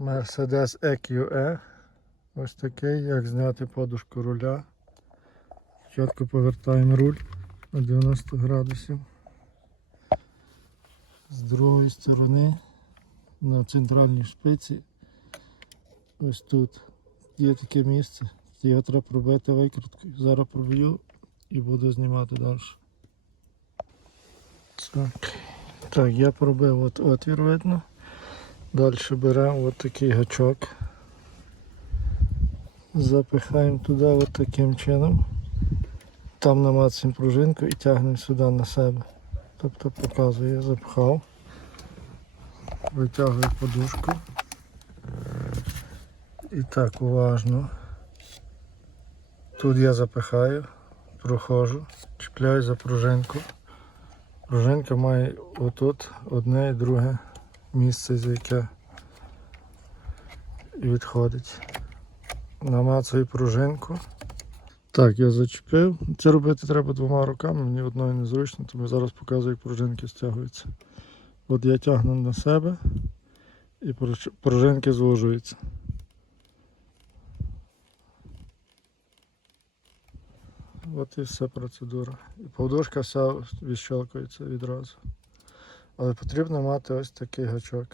Mercedes EQE. Ось такий, як зняти подушку руля. Чітко повертаємо руль на 90 градусів. З другої сторони на центральній шпиці. Ось тут є таке місце. Його треба пробити викруткою. Зараз проб'ю і буду знімати далі. Так. Так, я пробив от отвір видно. Далі беремо от такий гачок. Запихаємо туди от таким чином. Там намацуємо пружинку і тягнемо сюди на себе. Тобто показує, запхав. Витягую подушку. І так уважно. Тут я запихаю, проходжу, чіпляю за пружинку. Пружинка має отут одне і друге місце, з яке відходить. Намацую пружинку. Так, я зачепив. Це робити треба двома руками, мені одною незручно, тому зараз показую, як пружинки стягуються. От я тягну на себе і пружинки звужуються. От і вся процедура. І подушка вся відщелкується відразу. Але потрібно мати ось такий гачок.